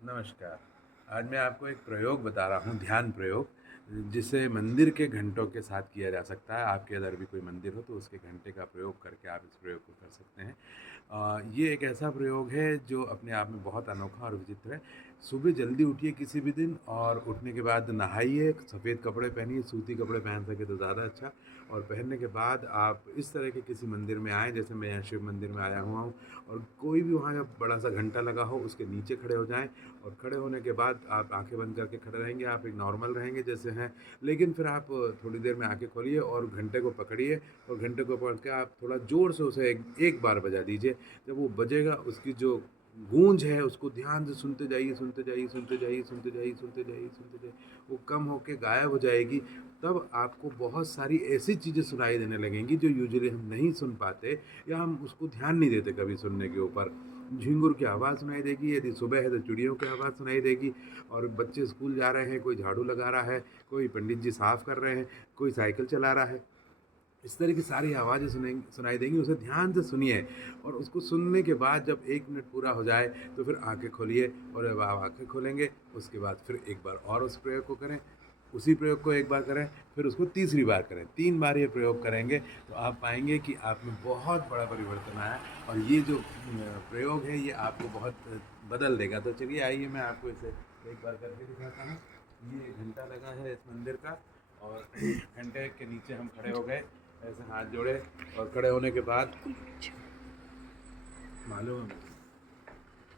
नमस्कार। आज मैं आपको एक प्रयोग बता रहा हूँ, ध्यान प्रयोग, जिसे मंदिर के घंटों के साथ किया जा सकता है। आपके इधर भी कोई मंदिर हो तो उसके घंटे का प्रयोग करके आप इस प्रयोग को कर सकते हैं। ये एक ऐसा प्रयोग है जो अपने आप में बहुत अनोखा और विचित्र है। सुबह जल्दी उठिए किसी भी दिन और उठने के बाद नहाइए, सफ़ेद कपड़े पहनिए, सूती कपड़े पहन सकें तो ज़्यादा अच्छा। और पहनने के बाद आप इस तरह के किसी मंदिर में आएँ, जैसे मैं यहाँ शिव मंदिर में आया हुआ हूँ, और कोई भी वहाँ बड़ा सा घंटा लगा हो उसके नीचे खड़े हो जाएँ। और खड़े होने के बाद आप आंखें बंद करके खड़े रहेंगे, आप एक नॉर्मल रहेंगे जैसे हैं, लेकिन फिर आप थोड़ी देर में आंखें खोलिए और घंटे को पकड़िए, और घंटे को पकड़ के आप थोड़ा ज़ोर से उसे एक बार बजा दीजिए। जब वो बजेगा उसकी जो गूंज है उसको ध्यान से सुनते जाइए, सुनते जाइए, सुनते जाइए, सुनते जाइए, सुनते जाइए, सुनते जाइए। वो कम होके गायब हो जाएगी। तब आपको बहुत सारी ऐसी चीज़ें सुनाई देने लगेंगी जो यूजुअली हम नहीं सुन पाते, या हम उसको ध्यान नहीं देते कभी सुनने के ऊपर। झिंगुर की आवाज़ सुनाई देगी, यदि सुबह है तो चिड़ियों की आवाज़ सुनाई देगी, और बच्चे स्कूल जा रहे हैं, कोई झाड़ू लगा रहा है, कोई पंडित जी साफ़ कर रहे हैं, कोई साइकिल चला रहा है। इस तरह की सारी आवाज़ें सुनाई देंगी, उसे ध्यान से सुनिए। और उसको सुनने के बाद जब 1 मिनट पूरा हो जाए तो फिर आँखें खोलिए, और जब आप आँखें खोलेंगे उसके बाद फिर एक बार और उस प्रयोग को करें। उसी प्रयोग को एक बार करें, फिर उसको तीसरी बार करें। 3 बार ये प्रयोग करेंगे तो आप पाएँगे कि आप में बहुत बड़ा परिवर्तन आया, और ये जो प्रयोग है ये आपको बहुत बदल देगा। तो चलिए आइए मैं आपको इसे एक बार करके दिखाता हूँ। ये घंटा लगा है इस मंदिर का, और घंटे के नीचे हम खड़े हो गए, ऐसे हाथ जोड़े, और खड़े होने के बाद मालूम है,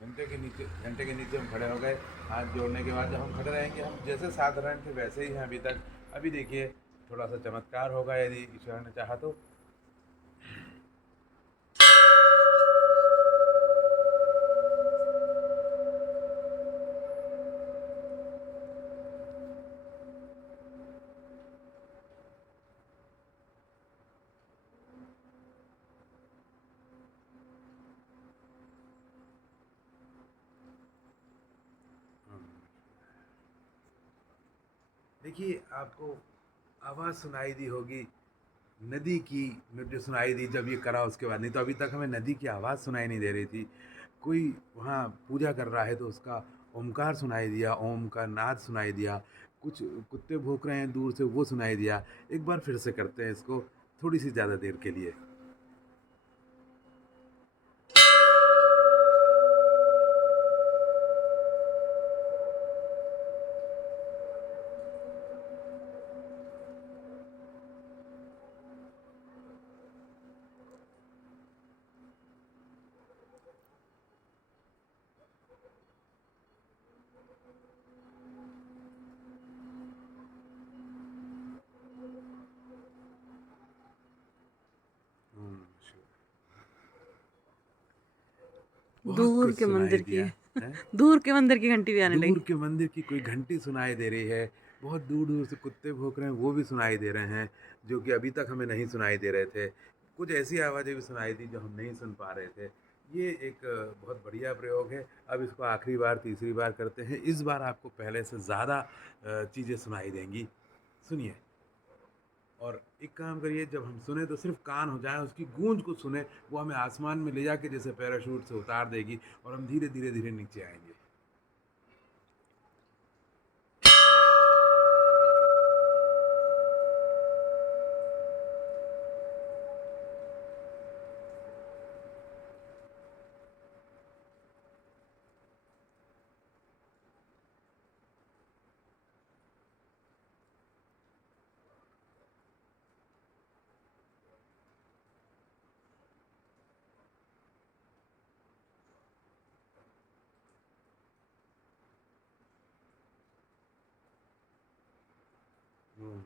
घंटे के नीचे हम खड़े हो गए। हाथ जोड़ने के बाद जब हम खड़े रहेंगे, हम जैसे साधारण थे वैसे ही हैं अभी तक। अभी देखिए थोड़ा सा चमत्कार होगा यदि ईश्वर ने चाहा तो। देखिए आपको आवाज़ सुनाई दी होगी नदी की, जो सुनाई दी जब ये करा उसके बाद। नहीं तो अभी तक हमें नदी की आवाज़ सुनाई नहीं दे रही थी। कोई वहाँ पूजा कर रहा है तो उसका ओमकार सुनाई दिया, ओम का नाद सुनाई दिया। कुछ कुत्ते भौंक रहे हैं दूर से, वो सुनाई दिया। एक बार फिर से करते हैं इसको, थोड़ी सी ज़्यादा देर के लिए। ओम शिव। बहुत दूर कुछ के सुनाई मंदिर की दिया है। दूर के मंदिर की घंटी भी आने दूर लगी। के मंदिर की कोई घंटी सुनाई दे रही है। बहुत दूर दूर से कुत्ते भौंक रहे हैं, वो भी सुनाई दे रहे हैं, जो कि अभी तक हमें नहीं सुनाई दे रहे थे। कुछ ऐसी आवाज़ें भी सुनाई दी जो हम नहीं सुन पा रहे थे। ये एक बहुत बढ़िया प्रयोग है। अब इसको आखिरी बार, तीसरी बार करते हैं। इस बार आपको पहले से ज़्यादा चीज़ें सुनाई देंगी। सुनिए। और एक काम करिए, जब हम सुने तो सिर्फ कान हो जाए, उसकी गूंज को सुने। वो हमें आसमान में ले जाके जैसे पैराशूट से उतार देगी, और हम धीरे धीरे धीरे नीचे आएंगे। हम्म।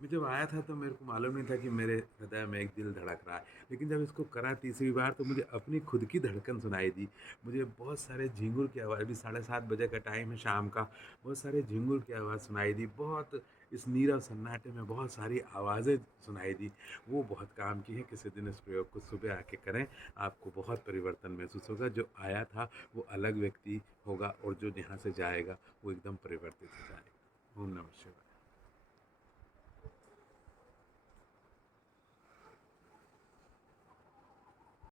मैं जब आया था तो मेरे को मालूम नहीं था कि मेरे हृदय में एक दिल धड़क रहा है, लेकिन जब इसको करा तीसरी बार तो मुझे अपनी खुद की धड़कन सुनाई दी। मुझे बहुत सारे झींगुर की आवाज़, अभी 7:30 बजे का टाइम है शाम का, बहुत सारे झींगुर की आवाज़ सुनाई दी। बहुत इस नीरव सन्नाटे में बहुत सारी आवाज़ें सुनाई दी। वो बहुत काम की है। किसी दिन इस प्रयोग को सुबह आके करें, आपको बहुत परिवर्तन महसूस होगा। जो आया था वो अलग व्यक्ति होगा, और जो यहाँ से जाएगा वो एकदम परिवर्तित हो जाएगा। ओम नमः शिवाय।